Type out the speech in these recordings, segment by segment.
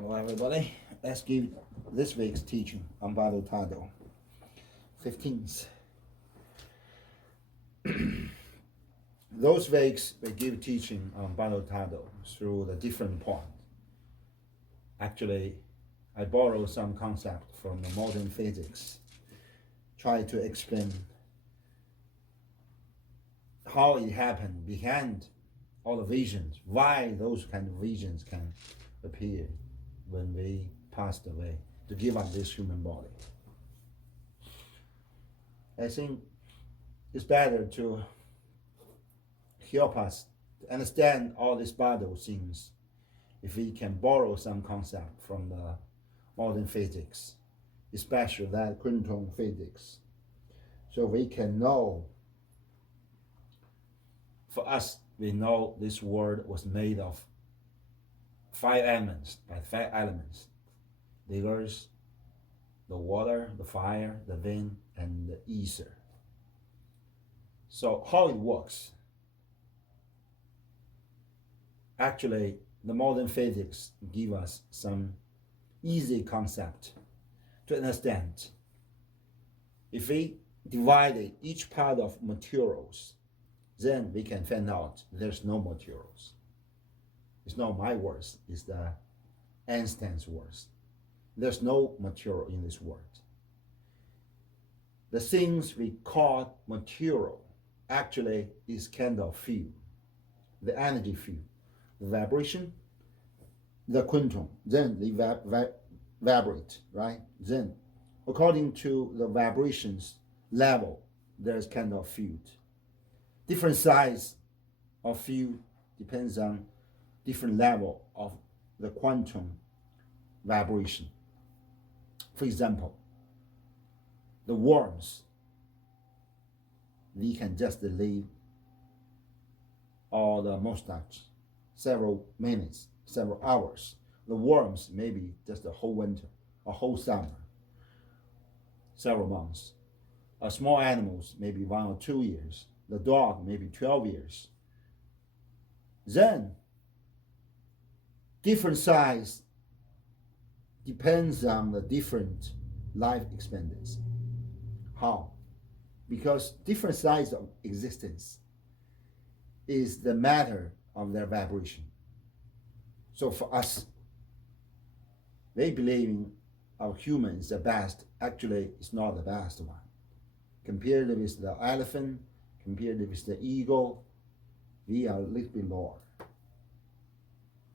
Hello everybody, let's give this week's teaching on Bardo Thodol, 15th. Those weeks we give teaching on Bardo Thodol through the different points. Actually, I borrow some concept from the modern physics, try to explain how it happened behind all the visions, why those kind of visions can appear when we passed away to give up this human body. I think it's better to help us to understand all these Bardo things if we can borrow some concept from the modern physics, especially that quantum physics, so we can know. For us, we know this world was made of five elements, the earth, the water, the fire, the wind, and the ether. So how it works? Actually, the modern physics give us some easy concept to understand. If we divide each part of materials, then we can find out there's no materials. It's not my words, it's the Einstein's words. There's no material in this world. The things we call material actually is kind of field, the energy field, the vibration, the quantum, then they vibrate, right? Then, according to the vibrations level, there's kind of field. Different size of field depends on different level of the quantum vibration. For example, the worms, we can just live or the mustache several minutes, several hours. The worms maybe just a whole winter, a whole summer, several months. Small animals maybe 1 or 2 years. The dog maybe 12 years. Then different size depends on the different life expectancy. How? Because different size of existence is the matter of their vibration. So for us, they believe our human is the best. Actually, it's not the best one. Compared with the elephant, compared with the eagle, we are a little bit lower.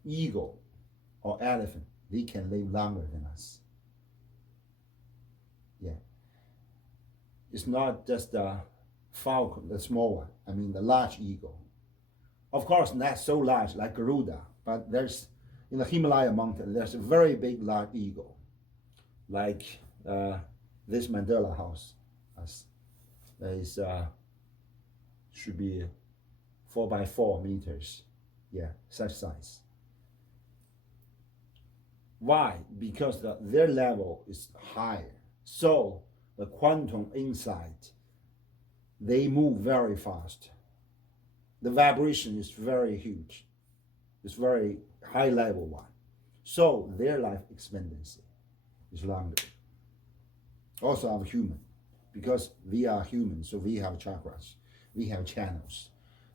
Eagle or elephant, they can live longer than us. Yeah. It's not just the falcon, the small one. I mean the large eagle. Of course, not so large like Garuda, but there's, in the Himalaya mountain, there's a very big large eagle, like this Mandela house. Is should be 4 by 4 meters. Yeah, such size. Why? Because their level is higher. So the quantum inside, they move very fast. The vibration is very huge. It's very high level one. So their life expectancy is longer. Also our human, because we are human, so we have chakras, we have channels.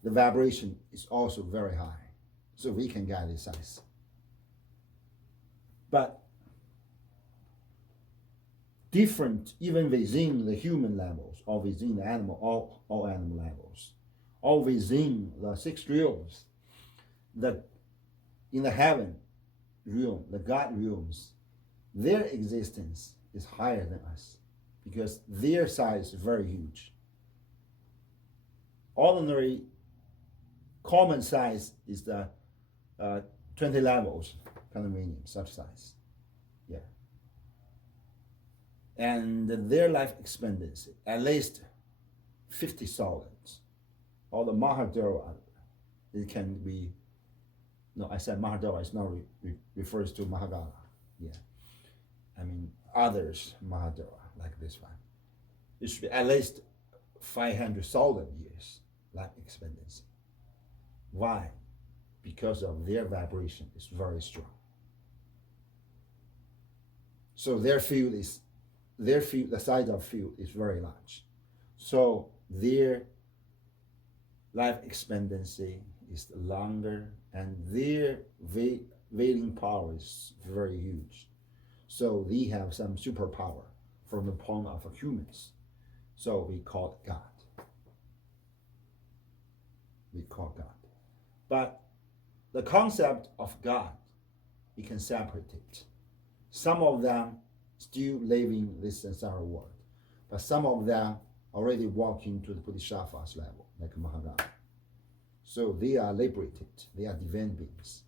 The vibration is also very high, so we can get this size. But different, even within the human levels, or within the animal, all animal levels, or within the 6 realms, in the heaven realm, the God realms, their existence is higher than us because their size is very huge. Ordinary, common size is the 20 levels, condominium, such size. Yeah. And their life expectancy, at least 50 solids. Or the Mahadeva, it can be, no, I said Mahadeva, it's not refers to Mahagala. Yeah. I mean, others Mahadeva, like this one. It should be at least 500 solid years life expectancy. Why? Because of their vibration is very strong. So the size of field is very large. So their life expectancy is longer, and their waiting power is very huge. So they have some superpower from the point of humans. So we call God. We call God. But the concept of God, we can separate it. Some of them still living this samsara world, but some of them already walking to the Bodhisattva's level, like Maharaj. So they are liberated. They are divine beings.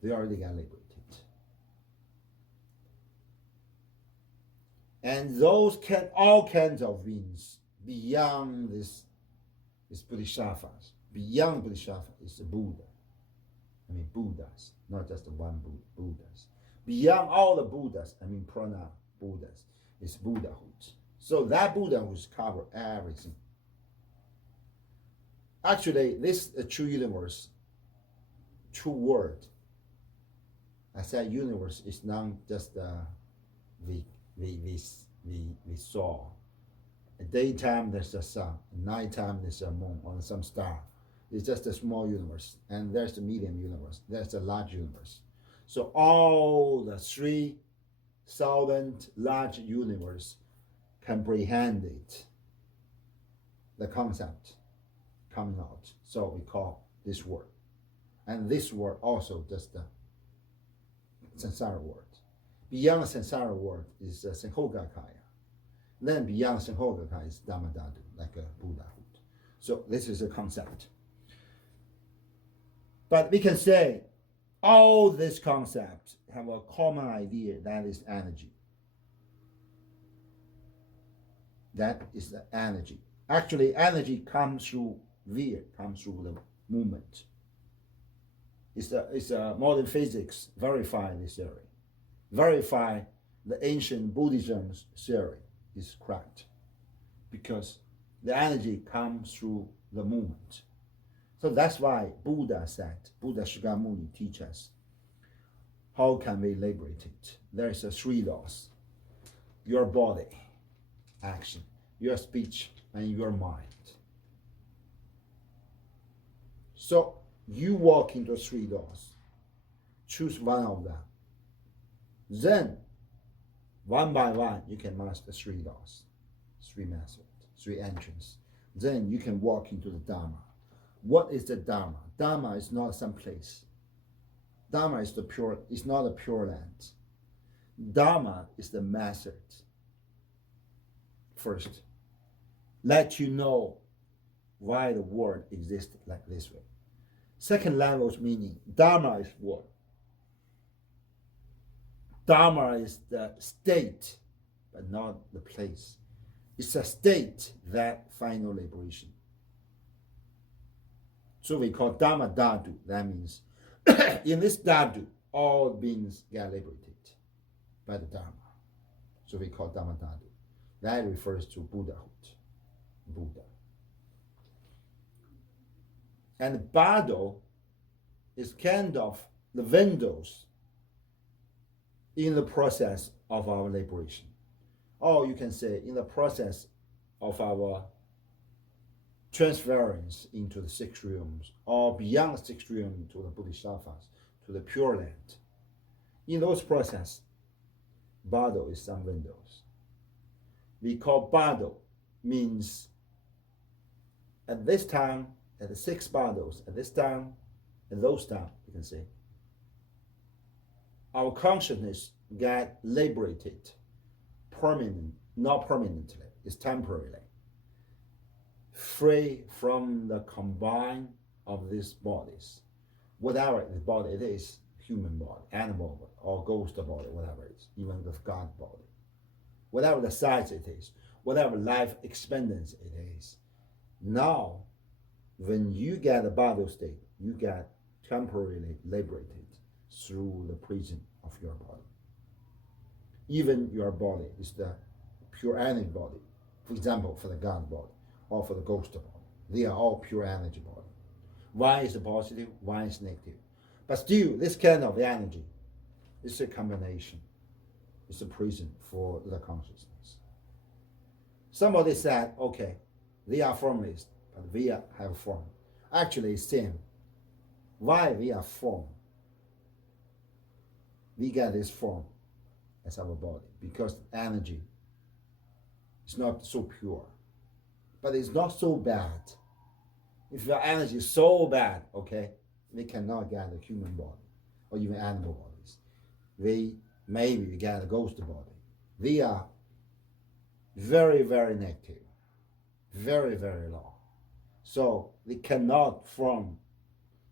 They already got liberated. And those all kinds of beings beyond this Bodhisattvas. Beyond Bodhisattva is the Buddha. I mean Buddhas, not just one Buddhas. Beyond all the Buddhas, I mean Prana Buddhas, is Buddhahood. So that Buddhahood covers everything. Actually, this true universe, true world. I said universe is not just we saw. At daytime there's a sun, at nighttime there's a moon or some star. It's just a small universe, and there's the medium universe, there's a large universe. So all the 3,000 large universe comprehend it, the concept coming out. So we call this word. And this word also just the samsara world. Beyond the samsara world is the Senhogakaya. Then beyond Senhogakaya is Dhammadhatu, like a Buddhahood. So this is a concept. But we can say all these concepts have a common idea, that is energy. That is the energy. Actually, energy comes through comes through the movement. It's a modern physics verify this theory. Verify the ancient Buddhism's theory is correct, because the energy comes through the movement. So that's why Buddha Shakyamuni teaches us how can we liberate it. There is 3 laws: your body, action, your speech, and your mind. So you walk into 3 laws, choose one of them. Then, one by one, you can master 3 laws, 3 methods, 3 entrances. Then you can walk into the Dharma. What is the Dharma? Dharma is not some place. Dharma is not a pure land. Dharma is the method. First, let you know why the world exists like this way. Second level's meaning, Dharma is what? Dharma is the state, but not the place. It's a state that final liberation. So we call Dharma Dhatu. That means in this Dhatu, all beings get liberated by the Dharma. So we call Dharma Dhatu. That refers to Buddhahood. Buddha. And Bardo is kind of the windows in the process of our liberation. Or you can say in the process of our transference into the 6 realms, or beyond the 6 realms to the Bodhisattvas, to the Pure Land. In those processes, Bardo is some windows. We call Bardo means at this time, at the 6 Bardos, at this time, at those time, you can say, our consciousness get liberated not permanently, it's temporarily, free from the combine of these bodies. Whatever the body it is, human body, animal body, or ghost body, whatever it is, even the God body. Whatever the size it is, whatever life expectancy it is. Now, when you get a body state, you get temporarily liberated through the prison of your body. Even your body is the pure energy body. For example, for the God body or for the ghost body. They are all pure energy body. One is positive, one is negative. But still, this kind of energy is a combination. It's a prison for the consciousness. Somebody said, okay, they are formless, but we have form. Actually, same. Why we are form? We get this form as our body because energy is not so pure, but it's not so bad. If your energy is so bad, okay, we cannot get a human body or even animal bodies. Maybe we get a ghost body. They are very, very negative, very, very low. So they cannot form,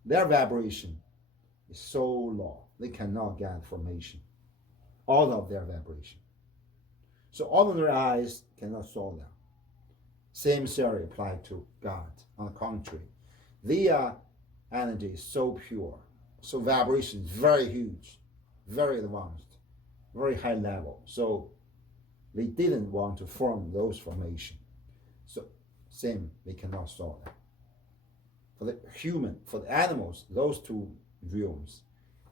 their vibration is so low, they cannot get formation, all of their vibration. So ordinary eyes cannot solve them. Same theory applied to God. On the contrary, their energy is so pure, so vibration is very huge, very advanced, very high level. So they didn't want to form those formation. So same, they cannot solve that. For the human, for the animals, those two realms,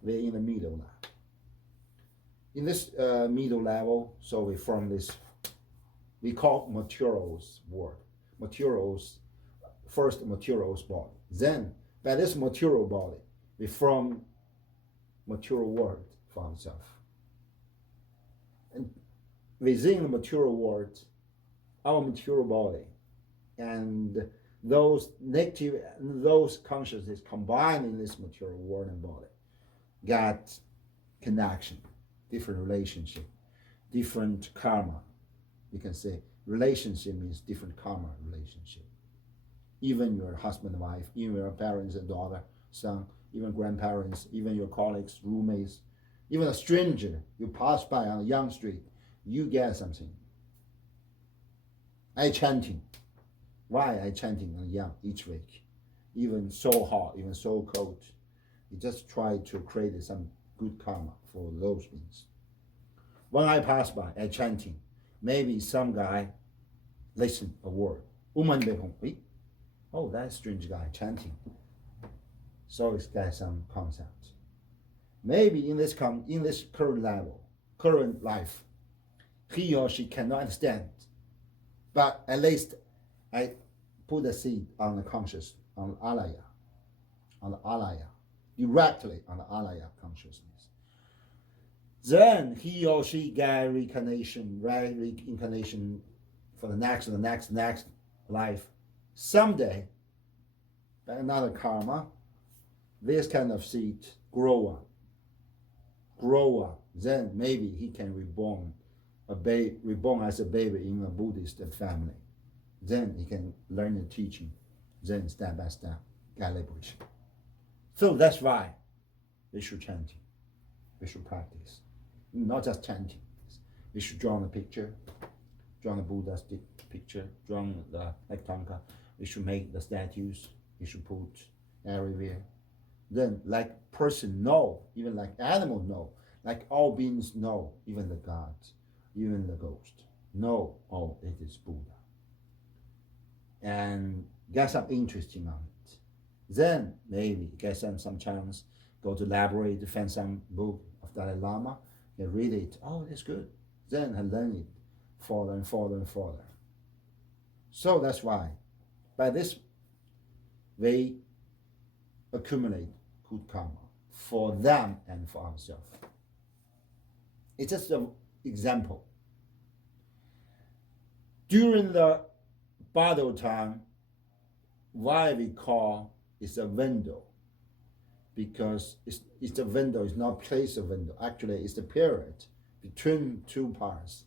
they're in the middle now. In this middle level, so we form this, we call materials world. Materials, first materials body. Then, by this material body, we form material world for ourselves. And within the material world, our material body, and those negative, those consciousness combined in this material world and body, got connection, different relationship, different karma. You can say relationship means different karma relationship. Even your husband and wife, even your parents and daughter, son, even grandparents, even your colleagues, roommates, even a stranger you pass by on a young street, you get something. I chanting. Why I chanting on young each week? Even so hot, even so cold. You just try to create some good karma for those beings. When I pass by, I chanting. Maybe some guy listen a word. Oh, that strange guy chanting. So it's got some concept. Maybe in this current level, current life, he or she cannot understand. But at least I put the seed on the conscious, on the alaya, directly on the alaya consciousness. Then he or she get reincarnation for the next life. Someday, by another karma, this kind of seed grow up. Then maybe he can reborn as a baby in a Buddhist family. Then he can learn the teaching. Then step by step, get liberation. So that's why we should chant. We should practice. Not just chanting. We should draw the picture, draw the Buddha's picture, draw the Ektanka. We should make the statues. We should put everywhere. Then, like person know, even like animal know, like all beings know, even the gods, even the ghost know, oh, it is Buddha. And get some interesting on it. Then maybe get some chance, go to library to find some book of Dalai Lama, and read it. Oh, that's good. Then I learn it further and further and further. So that's why, by this, we accumulate good karma for them and for ourselves. It's just an example. During the Bardo time, why we call it's a window? Because it's a window, it's not place of window. Actually, it's the period between two parts.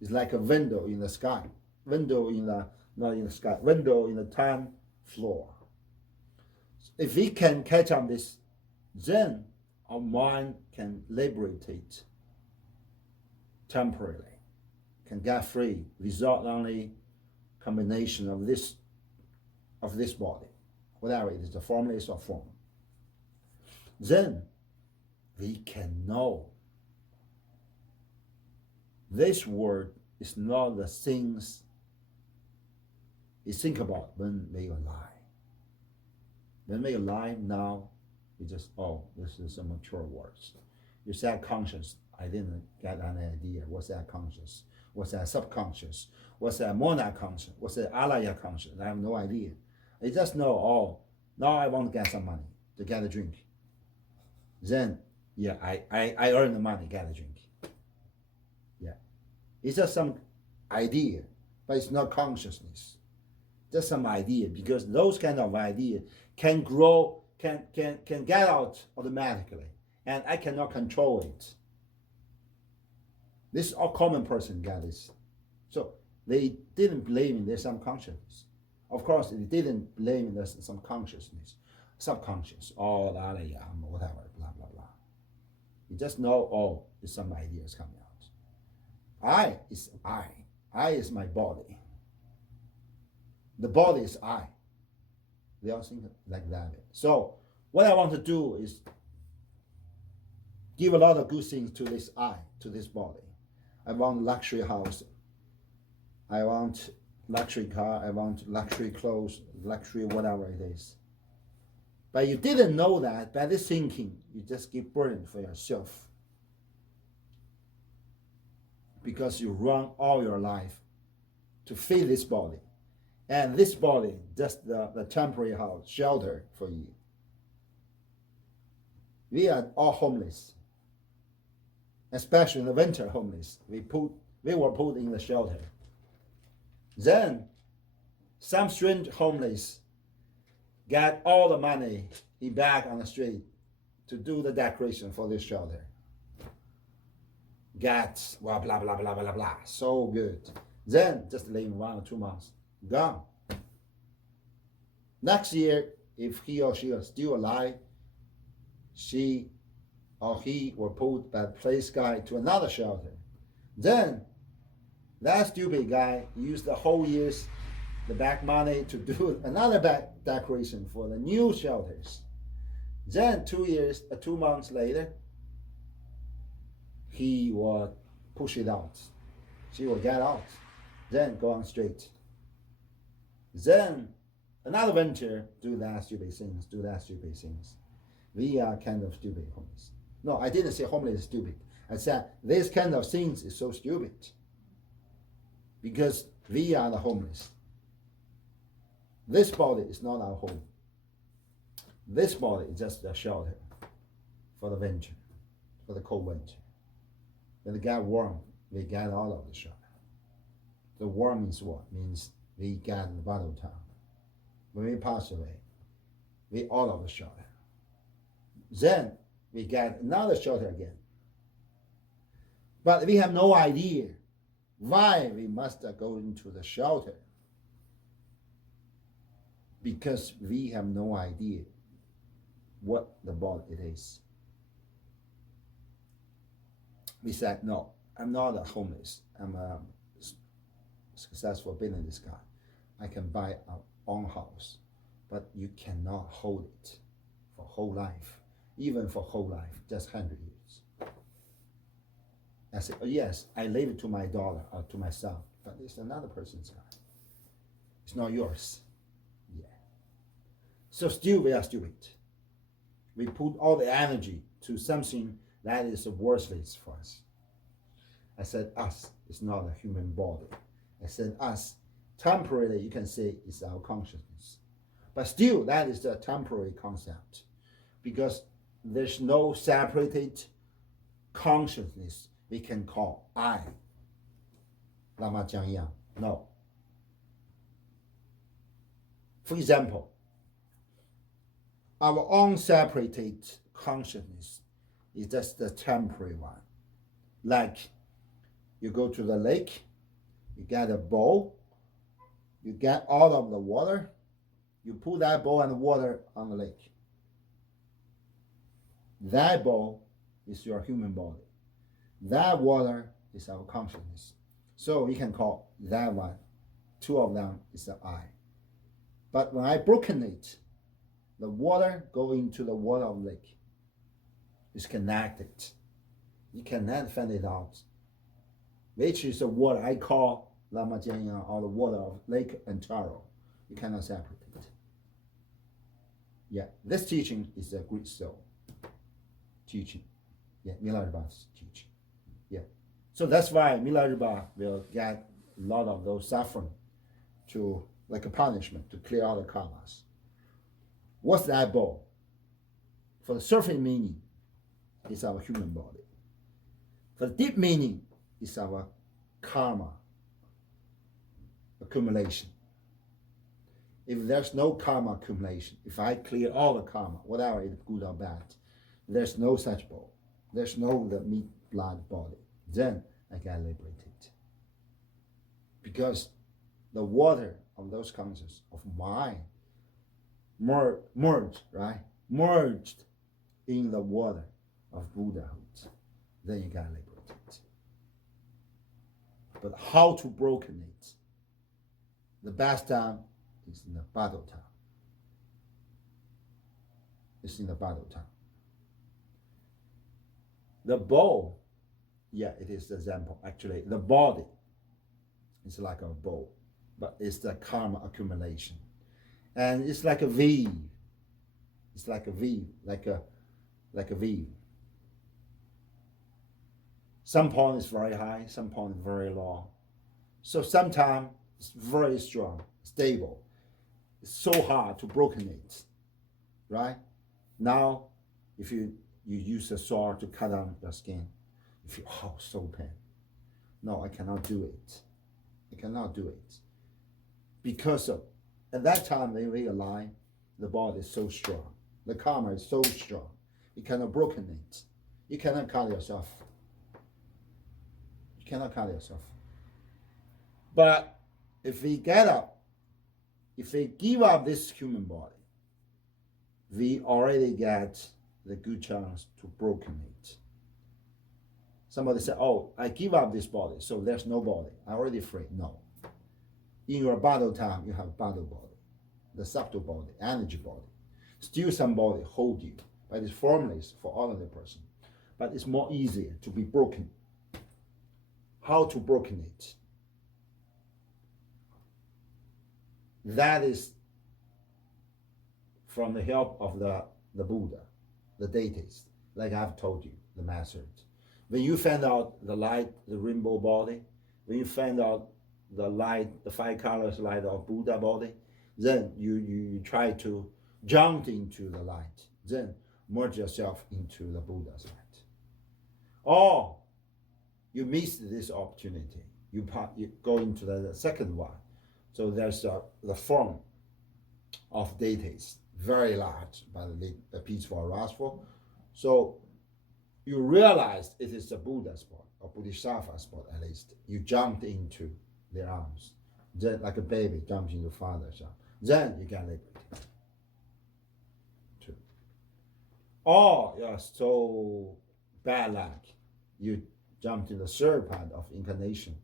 It's like a window in the sky. Window in the, not in the sky, window in the time floor. If we can catch on this, then our mind can liberate it temporarily, can get free without only combination of this body, whatever it is, the formless or form. Then we can know this word is not the things we think about when we lie. When we lie now, we just, oh, this is a mature words. You said conscious, I didn't get any idea what's that conscious, what's that subconscious, what's that monad conscious, what's that alaya conscious. I have no idea. I just know, oh, now I want to get some money to get a drink. Then, yeah, I earn the money, get a drink. Yeah. It's just some idea, but it's not consciousness. Just some idea, because those kind of idea can grow, can get out automatically, and I cannot control it. This all common person got this. So they didn't blame there's some consciousness. Of course, they didn't blame there's some consciousness, subconscious, oh, whatever, blah, blah, blah. You just know, oh, there's some ideas coming out. I is I. I is my body. The body is I. They all think like that. So what I want to do is give a lot of good things to this I, to this body. I want luxury house. I want luxury car. I want luxury clothes, luxury whatever it is. But you didn't know that by this thinking, you just get burdened for yourself. Because you run all your life to feed this body. And this body, just the temporary house, shelter for you. We are all homeless. Especially in the winter homeless. We were put in the shelter. Then some strange homeless got all the money he back on the street to do the decoration for this shelter. Got well, blah blah blah blah blah, so good. Then just live 1 or 2 months, gone. Next year, if he or she is still alive, she or he were put by the place guy to another shelter. Then that stupid guy used the whole year's the back money to do another back decoration for the new shelters. Then 2 months later, he will push it out. She will get out. Then go on straight. Then another venture, do that stupid things. We are kind of stupid homeless. No, I didn't say homeless is stupid. I said this kind of things is so stupid. Because we are the homeless. This body is not our home. This body is just a shelter for the winter, for the cold winter. When it got warm, we get out of the shelter. The warm means what? Means we get the bottom time. When we pass away, we out of the shelter. Then we get another shelter again. But we have no idea why we must go into the shelter. Because we have no idea what the body it is. We said, no, I'm not a homeless. I'm a successful business guy. I can buy our own house, but you cannot hold it for whole life, even for whole life, just 100 years. I said, oh, yes, I leave it to my daughter or to my son, but it's another person's car. It's not yours. Yeah. So still we are stupid. We put all the energy to something that is worthless for us. I said us is not a human body. I said us, temporarily you can say it's our consciousness. But still that is a temporary concept because there's no separated consciousness we can call I. Lama Jiangyang. No. For example, our own separated consciousness is just the temporary one. Like you go to the lake, you get a bowl, you get all of the water, you put that bowl and the water on the lake. That bowl is your human body. That water is our consciousness. So we can call that one, two of them is the I. But when I broken it, the water go into the water of the lake. It's connected. You cannot find it out. Which is the water I call Lama Jiangyang or the water of Lake Antaro. You cannot separate it. Yeah, this teaching is a great soul teaching. Yeah, Milareba's teaching. Yeah. So that's why Milarepa will get a lot of those suffering to like a punishment to clear out the karmas. What's that ball? For the surface meaning, it's our human body. For the deep meaning, it's our karma accumulation. If there's no karma accumulation, if I clear all the karma, whatever is good or bad, there's no such ball. There's no the meat blood body. Then I get liberated. Because the water of those consciousness of mind merged, right? Merged in the water of Buddhahood. Then you get liberated. But how to broken it? The best time is in the Bardo time. It's in the Bardo time. The bowl, yeah, it is the example. Actually, the body is like a bowl, but it's the karma accumulation. And it's like a V. It's like a V, like a V. Some point is very high, some point is very low. So sometimes it's very strong, stable. It's so hard to broken it, right? Now, if you use a sword to cut down your skin, you feel, oh, so pain. No, I cannot do it. I cannot do it. Because of, at that time, when we align, the body is so strong. The karma is so strong. You cannot broken it. You cannot cut yourself. You cannot cut yourself. But if we get up, if we give up this human body, we already get the good chance to broken it. Somebody said, oh, I give up this body, so there's no body. I already free. No. In your Bardo time, you have Bardo body, the subtle body, energy body. Still some body hold you, but it's formless for ordinary person. But it's more easier to be broken. How to broken it? That is from the help of the Buddha, the deities, like I've told you, the masters. When you find out the light, the rainbow body, when you find out the light, the 5 colors light of Buddha body, then you try to jump into the light, then merge yourself into the Buddha's light. Or you miss this opportunity, you go into the second one. So there's the form of deities, very large, but the peaceful or wrathful. So you realize it is the Buddha spot, or Bodhisattva spot at least. You jumped into their arms. Then, like a baby jumps into father's arms. Then you get liberated. Two. Or you're so bad luck, you jumped in the third part of incarnation,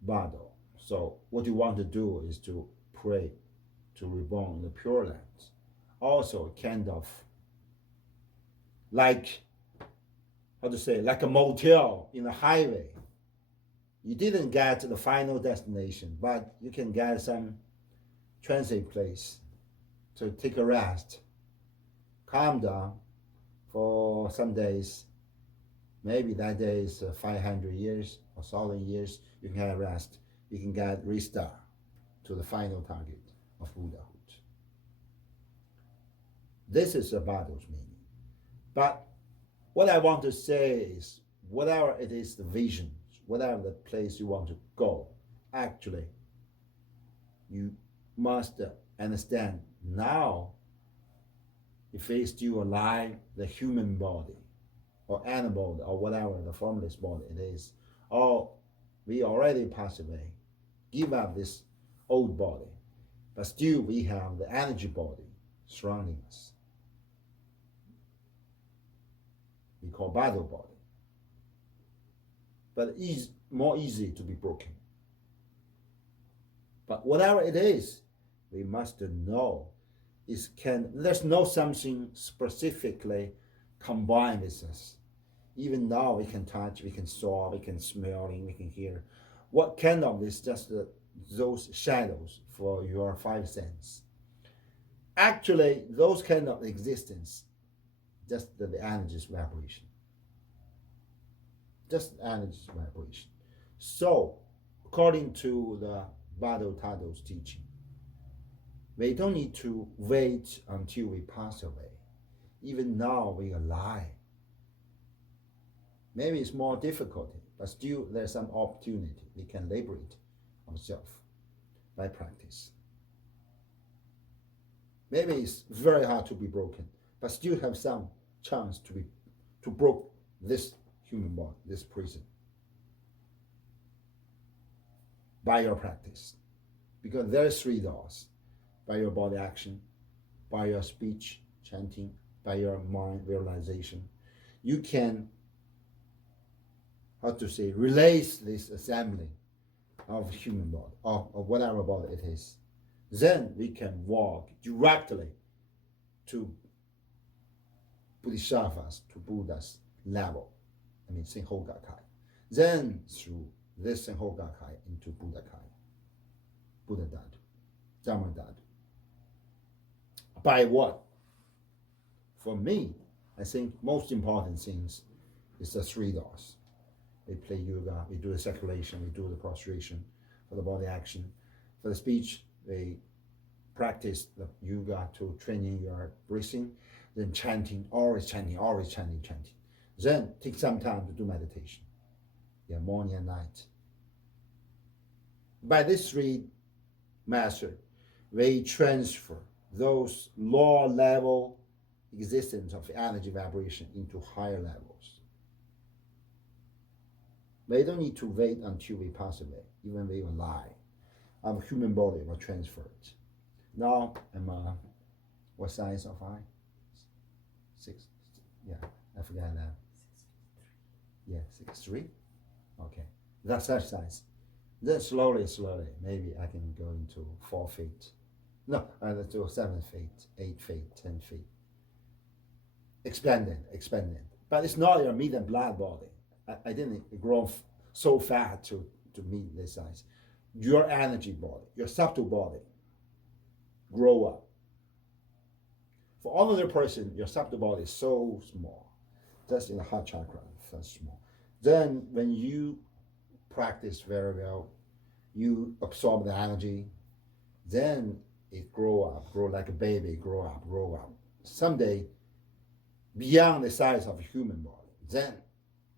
Bardo. So what you want to do is to pray to reborn in the Pure Lands. Also kind of like, how to say, like a motel in the highway. You didn't get to the final destination, but you can get some transit place to take a rest, calm down for some days. Maybe that day is 500 years or 1,000 years. You can have rest. You can get restart to the final target of Buddhahood. This is the Bardo's meaning. But what I want to say is, whatever it is, the vision, whatever the place you want to go, actually, you must understand now, if it's still alive, the human body, or animal body, or whatever the formless body it is, or we already passed away, give up this old body, but still we have the energy body surrounding us. We call Bardo body. But it is more easy to be broken. But whatever it is, we must know there's no something specifically combined with us. Even now we can touch, we can saw, we can smell, we can hear. What kind of this? Just those shadows for your 5 senses. Actually, those kind of existence, just the energy's vibration. just energy vibration. So, according to the Bardo Thodol's teaching, we don't need to wait until we pass away. Even now, we are alive. Maybe it's more difficult, but still there's some opportunity. We can liberate ourselves by practice. Maybe it's very hard to be broken, but still have some chance to break this human body, this prison, by your practice. Because there are three doors: by your body action, by your speech, chanting, by your mind realization. You can, how to say, release this assembly of human body, of whatever body it is. Then we can walk directly to Bodhisattvas, to Buddha's level. I mean, Senhogakai. Then through this Senhogakai into Buddhakai, Buddha Dadu, Dharma Dadu. By what? For me, I think most important things is the three doors. We play yoga, we do the circulation, we do the prostration for the body action. For the speech, we practice the yoga to training your breathing, then chanting, always chanting, always chanting, chanting. Then take some time to do meditation. Yeah, morning and night. By this three methods, we transfer those lower level existence of energy vibration into higher levels. We don't need to wait until we pass away, even we alive. Our human body will transfer it. Now I'm what size of eye? 6. Yeah, I forgot that. Yeah, 6'3". Okay, that's that size. Then slowly, maybe I can go into 4 feet. No, to 7 feet, 8 feet, 10 feet. Expanded. But it's not your meat and blood body. I didn't grow so fat to meet this size. Your energy body, your subtle body, grow up. For another person, your subtle body is so small. That's in the heart chakra, that's small. Then when you practice very well, you absorb the energy, then it grow like a baby, grow up. Someday, beyond the size of a human body, then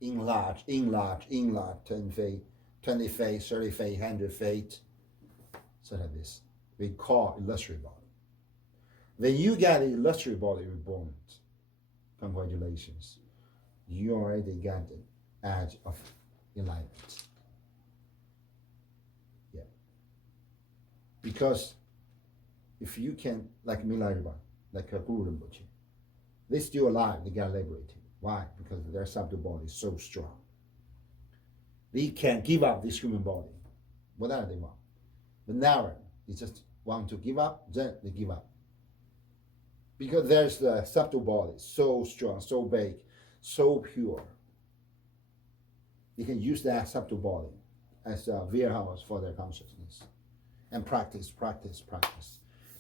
enlarge, 10 feet, 20 feet, 30 feet, 100 feet, so like this. We call illusory body. When you get an illusory body reborn, congratulations, you already got the edge of enlightenment. Yeah. Because if you can, like Milarepa, like a Guru Rinpoche, they're still alive, they got liberated. Why? Because their subtle body is so strong. They can give up this human body, whatever they want. But never, they just want to give up, then they give up. Because there's the subtle body, so strong, so big, so pure. They can use that subtle body as a warehouse for their consciousness. And practice.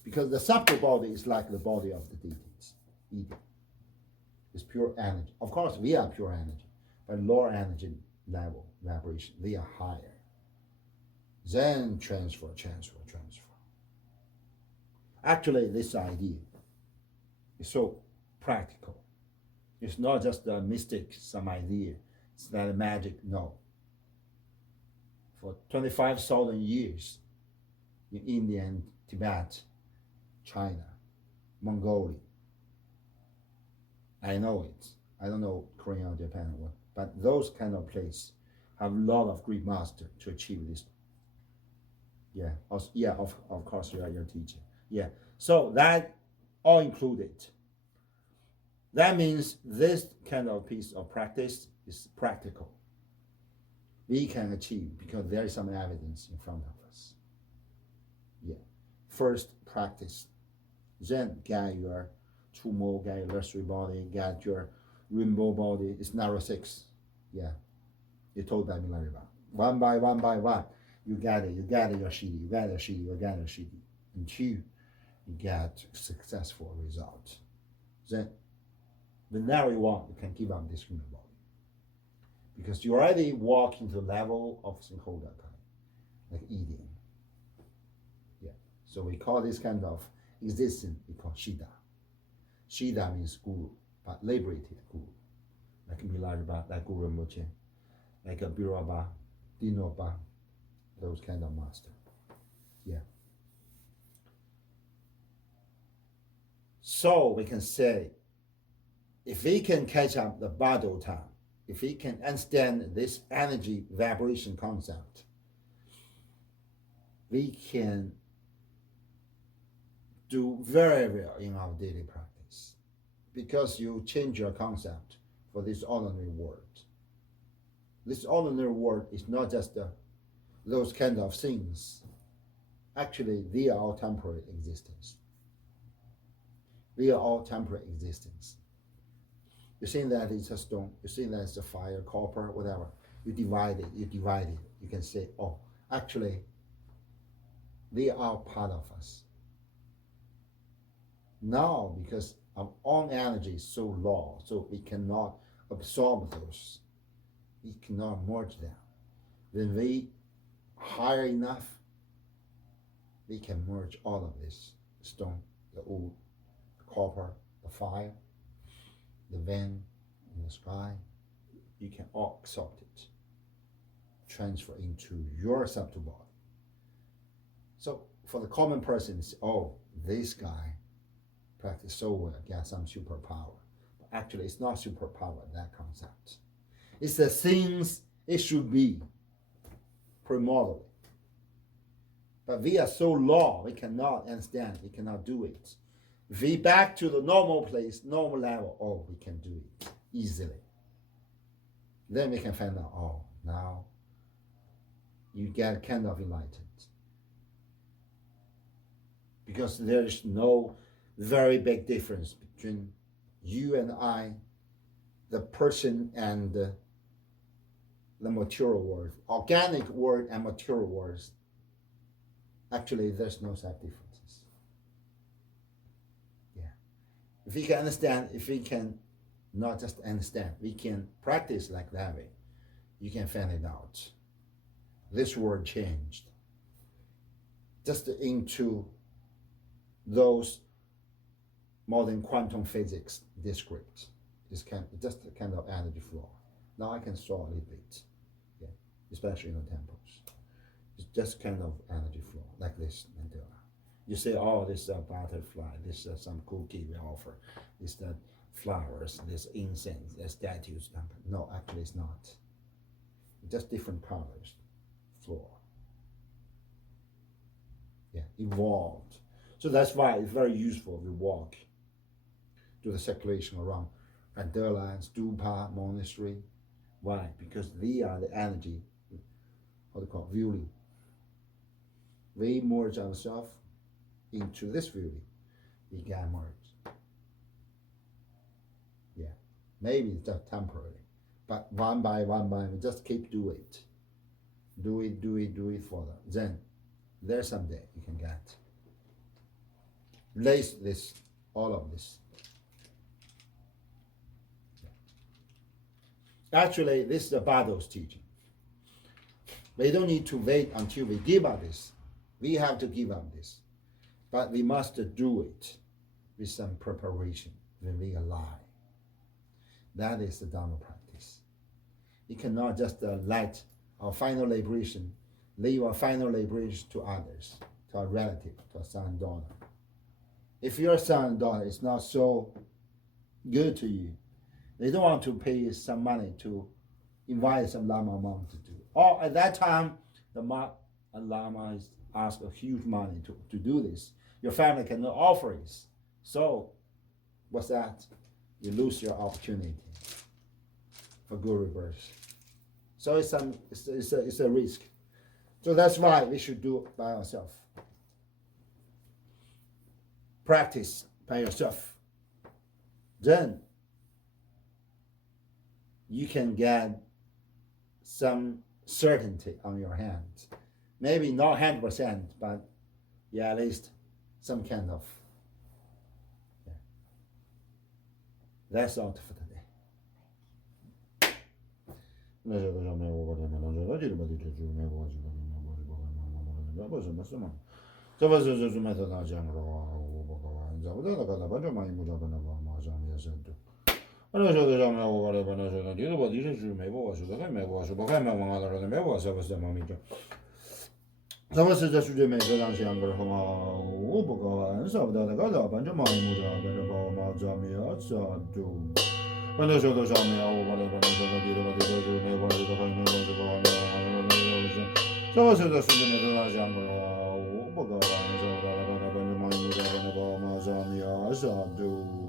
Because the subtle body is like the body of the deities, Eden. It's pure energy. Of course, we are pure energy, but lower energy level, vibration, they are higher. Then transfer. Actually, this idea is so practical. It's not just a mystic, some idea. It's not a magic, no. For 25,000 years in India and Tibet, China, Mongolia, I know it. I don't know Korea or Japan, but those kind of places have a lot of Greek master to achieve this. Yeah, of course you are your teacher. Yeah, so that all included. That means this kind of piece of practice is practical. We can achieve because there is some evidence in front of us. Yeah, first practice, then get your Chumo, get your illusory body, get your rainbow body. It's narrow 6. Yeah, you told that Milarepa. One by one, you get it, your Shidi, you get your Shidi, until you get successful result. Then, the narrow one, you can give up this human body. because you already walk into the level of Sankodakai, like eating. Yeah. So we call this kind of existence, we call Shida. Shida means guru, but liberated guru. Like Milarepa, like Guru Rinpoche, like a Biraba, Dinoba, those kind of master. Yeah. So we can say, if we can catch up the Bardo time, if we can understand this energy vibration concept, we can do very well in our daily practice, because you change your concept for this ordinary world. This ordinary world is not just those kind of things. Actually, they are all temporary existence. We are all temporary existence. You think that it's a stone, you think that it's a fire, copper, whatever. You divide it, you can say, oh, actually, they are part of us. Now, because our own energy is so low, so we cannot absorb those. We cannot merge them. When we higher enough, we can merge all of this stone, the wood, the copper, the fire, the wind in the sky. You can all accept it, transfer into your subtle body. So for the common person, it's, oh, this guy practice so well, get some superpower. But actually, it's not superpower, that concept. It's the things it should be primordially. But we are so low, we cannot understand, we cannot do it. If we back to the normal place, normal level, oh, we can do it easily. Then we can find out, oh, now you get kind of enlightened. Because there is no very big difference between you and I, the person and the material world. Organic world and material worlds, actually there's no such differences. Yeah. If we can understand, if we can not just understand, we can practice like that way, you can find it out. This world changed. Just into those modern quantum physics descript. It's just a kind of energy flow. Now I can saw a little bit, yeah, especially in the temples. It's just kind of energy flow, like this mandala. You say, oh, this butterfly, this some cookie we offer, this flowers, this incense, the statues. No, actually it's not. It's just different colors, floor. Yeah, evolved. So that's why it's very useful to walk to the circulation around Mandala and Stupa monastery. Why? Because they are the energy, what they call viewing. We merge ourselves into this viewing. We can merge. Yeah, maybe it's just temporary, but one by one, we just keep do it. Do it further. Then there someday you can get. Lace this, all of this. Actually, this is the Bardo's teaching. We don't need to wait until we give up this. We have to give up this. But we must do it with some preparation when we are alive. That is the Dharma practice. You cannot just let our final liberation, leave our final liberation to others, to our relative, to our son and daughter. If your son and daughter is not so good to you, they don't want to pay some money to invite some Lama mom to do. Or at that time, the Lama is asked a huge money to do this. Your family cannot offer it. So, what's that? You lose your opportunity for good rebirth. So it's a risk. So that's why we should do it by ourselves. Practice by yourself. Then you can get some certainty on your hands. Maybe not 100%, but yeah, at least some kind of. Yeah. That's all for today. 咱们是在数据没这样想过的话，我不搞完，少不得那个老板就忙不着，反正把我忙着没有啥都，反正说到上面，我把那反正说到地头把地头就没关系的，反正关系不完的，咱们是在数据没这样想过的话，我不搞完，少不得那个老板就忙不着，反正把我忙着没有啥都。